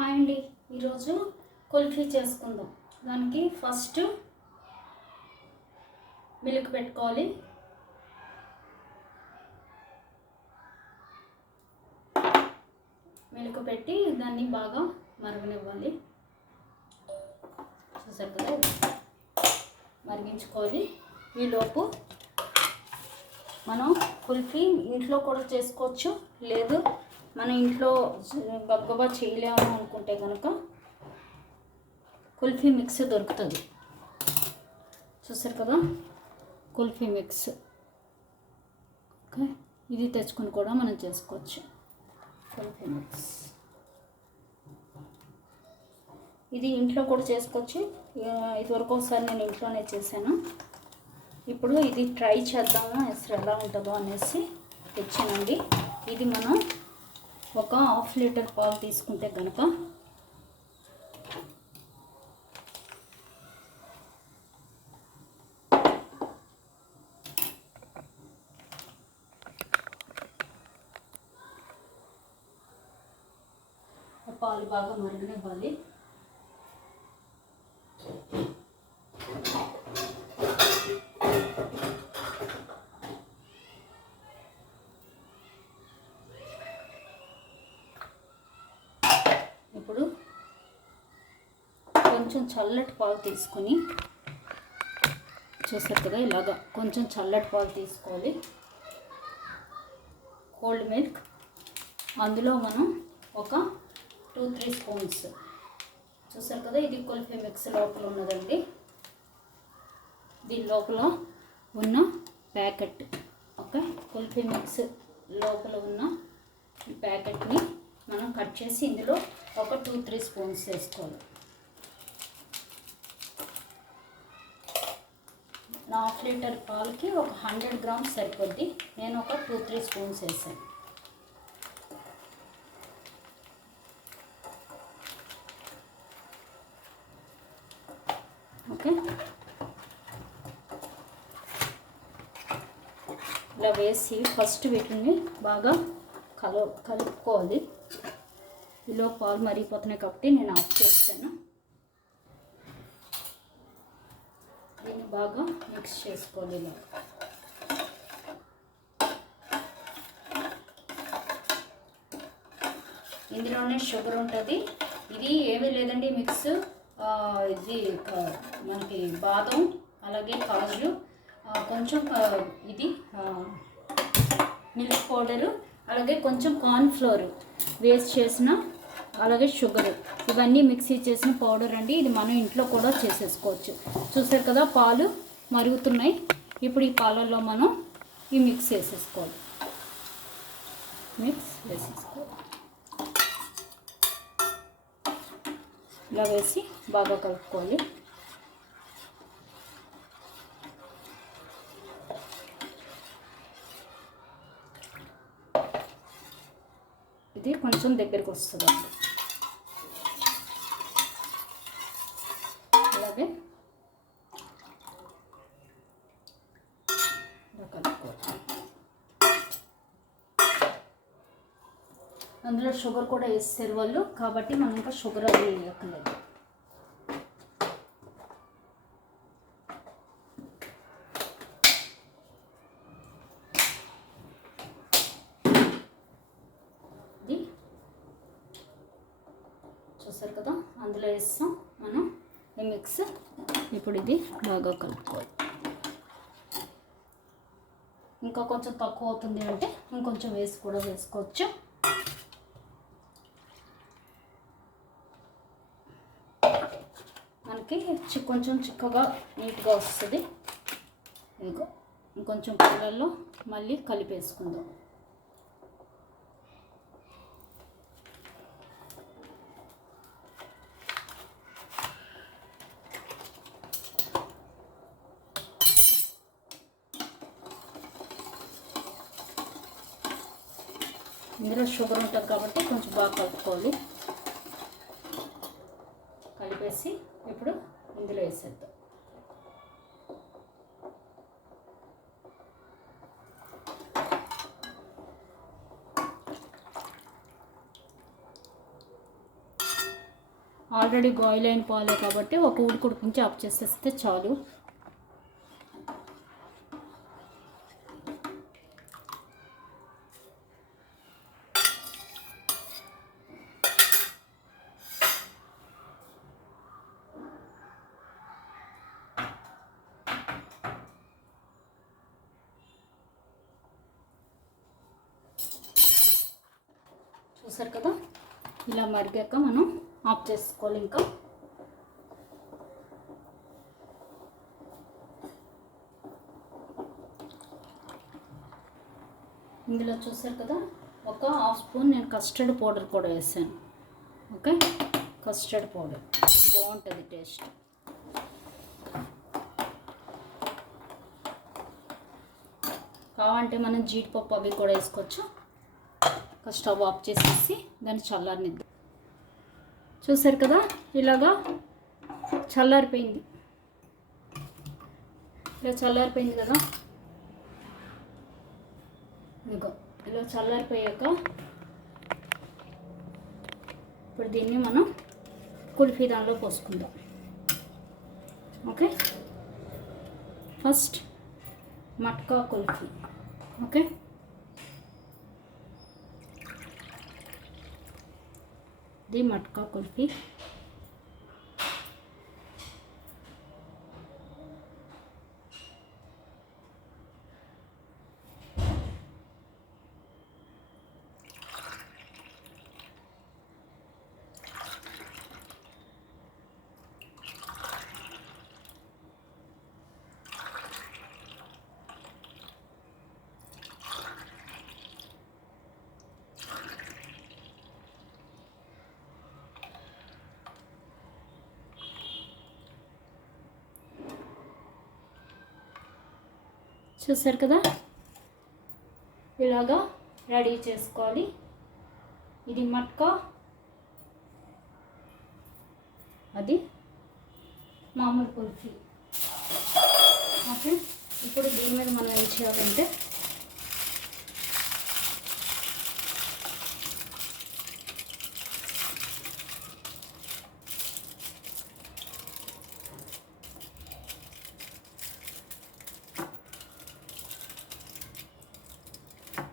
Hi అండి, ఈరోజు కుల్ఫీ చేసుకుందాం. దానికి ఫస్ట్ మిల్క్ పెట్టుకోవాలి. మిల్క్ పెట్టి దాన్ని బాగా మరగనివ్వాలి. చూసారు కదా, మరిగించుకోవాలి. ఈలోపు మనం కుల్ఫీ ఇంట్లో కూడా చేసుకోవచ్చు. లేదు మన ఇంట్లో గబగబా చేయలేము అనుకుంటే కనుక కుల్ఫీ మిక్స్ దొరుకుతుంది. చూసారు కదా, కుల్ఫీ మిక్స్. ఓకే, ఇది తెచ్చుకుని కూడా మనం చేసుకోవచ్చు. కుల్ఫీ మిక్స్ ఇది ఇంట్లో కూడా చేసుకోవచ్చు. ఇదివరకు ఒకసారి నేను ఇంట్లోనే చేశాను. ఇప్పుడు ఇది ట్రై చేద్దాము అసలు ఎలా ఉంటుందో అనేసి తెచ్చానండి. ఇది మనం ఒక 1/2 లీటర్ పాలు తీసుకుంటే కనుక పాలు బాగా మరగనివ్వాలి. ఇప్పుడు కొంచెం చల్లటి పాలు తీసుకొని, చూసారు కదా, ఇలాగా కొంచెం చల్లటి పాలు తీసుకోవాలి. కోల్డ్ మిల్క్, అందులో మనం ఒక 2-3 స్పూన్స్. చూసారు కదా, ఇది కుల్ఫీ మిక్స్ లోపల ఉన్నదండి. దీని లోపల ఉన్న ప్యాకెట్. ఓకే, కుల్ఫీ మిక్స్ లోపల ఉన్న ఈ ప్యాకెట్ని మనం కట్ చేసి ఇందులో ఒక 2-3 స్పూన్స్ వేసుకోవాలి. నా 1/2 లీటర్ పాలకి ఒక 100 గ్రామ్స్ సరిపోద్ది. నేను ఒక 2-3 స్పూన్స్ వేసాను. ఓకే, ఇలా వేసి ఫస్ట్ వీటిని బాగా కలుపుకోవాలి. ఈలో పాలు మరిగిపోతున్నాయి కాబట్టి నేను ఆఫ్ చేస్తాను. దీన్ని బాగా మిక్స్ చేసుకోవాలి. ఇలా ఇందులోనే షుగర్ ఉంటుంది. ఇది ఏమీ లేదండి, మిక్స్. ఇది మనకి బాదం, అలాగే కాజు, కొంచెం ఇది మిల్క్ పౌడరు, అలాగే కొంచెం కార్న్ ఫ్లోర్ వేస్ట్ చేసిన, అలాగే షుగరు, ఇవన్నీ మిక్సీ చేసిన పౌడర్ అండి. ఇది మనం ఇంట్లో కూడా చేసేసుకోవచ్చు. చూసారు కదా, పాలు మరుగుతున్నాయి. ఇప్పుడు ఈ పాలల్లో మనం ఈ మిక్స్ వేసేసుకోవాలి. ఇలా వేసి బాగా కలుపుకోవాలి. ఇది కొంచెం దగ్గరికి వస్తుంది. అలాగే అందులో షుగర్ కూడా వేస్తారు వాళ్ళు, కాబట్టి మనం ఇంకా షుగర్ అది వేయక్కర్లేదు. ఇది చూసారు కదా, అందులో వేస్తాం మనం ఈ మిక్స్. ఇప్పుడు ఇది బాగా కలుపుకోవాలి. ఇంకా కొంచెం తక్కువ అవుతుంది అంటే ఇంకొంచెం వేసి కూడా వేసుకోవచ్చు. మనకి కొంచెం చిక్కగా నీట్గా వస్తుంది. ఇదిగో ఇంకొంచెం పాలల్లో మళ్ళీ కలిపేసుకుందాం. ఇందులో షుగర్ ఉంటుంది కాబట్టి కొంచెం బాగా కలుపుకోవాలి. కలిపేసి ఇప్పుడు ఇందులో వేసేద్దాం. ఆల్రెడీ బాయిల్ అయిన పాలే కాబట్టి ఒక ఉడికించి ఆఫ్ చేసేస్తే చాలు. చూసారు కదా, ఇలా మరిగాక మనం ఆఫ్ చేసుకోవాలి. ఇంకా ఇందులో చూసారు కదా, ఒక హాఫ్ స్పూన్ నేను కస్టర్డ్ పౌడర్ కూడా వేసాను. ఓకే, కస్టర్డ్ పౌడర్ బాగుంటుంది టేస్ట్. కావాలంటే మనం జీడిపప్పు అవి కూడా వేసుకోవచ్చు. స్టవ్ ఆఫ్ చేసేసి దాన్ని చల్లారనిద్దాం. చూసారు కదా, ఇలాగా చల్లారిపోయింది. ఇలా చల్లారిపోయింది కదా. ఇదిగో ఇలా చల్లారిపోయాక ఇప్పుడు దీన్ని మనం కుల్ఫీ దానిలో పోసుకుందాం. Okay, first matka kulfi. Okay, ఇది మట్కా కుల్ఫీ. చూసారు కదా, ఇలాగా రెడీ చేసుకోవాలి. ఇది మట్కా, అది మామూలు కుల్ఫీ. ఓకే, ఇప్పుడు దీని మీద మనం ఏం చేయాలంటే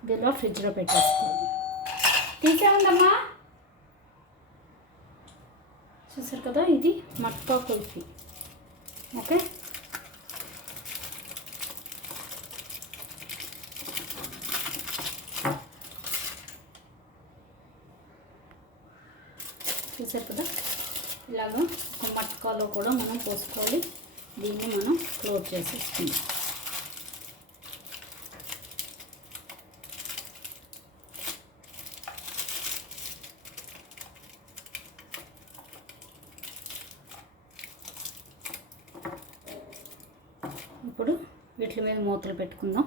దీనిలో ఫ్రిడ్జ్లో పెట్టేసుకోవాలి. తీసేయండమ్మా. చూసారు కదా, ఇది మట్కా కుల్ఫీ. ఓకే, చూసారు కదా, ఇలాగా ఒక మట్కాలో కూడా మనం పోసుకోవాలి. దీన్ని మనం క్లోజ్ చేసేసుకుందాం. ఇప్పుడు వీటి మీద మూతలు పెట్టుకుందాం.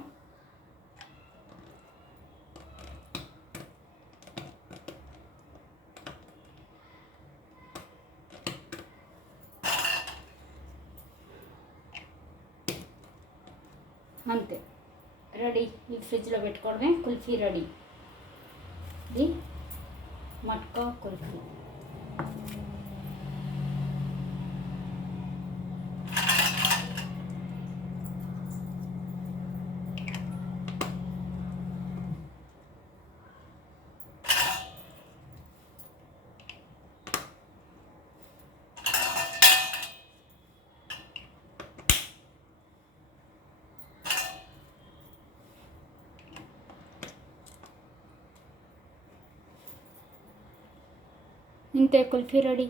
అంతే, రెడీ. ఈ ఫ్రిడ్జ్లో పెట్టుకోవడమే, కుల్ఫీ రెడీ. ఇది మట్కా కుల్ఫీ. ఇంతే, కుల్ఫీ రెడీ.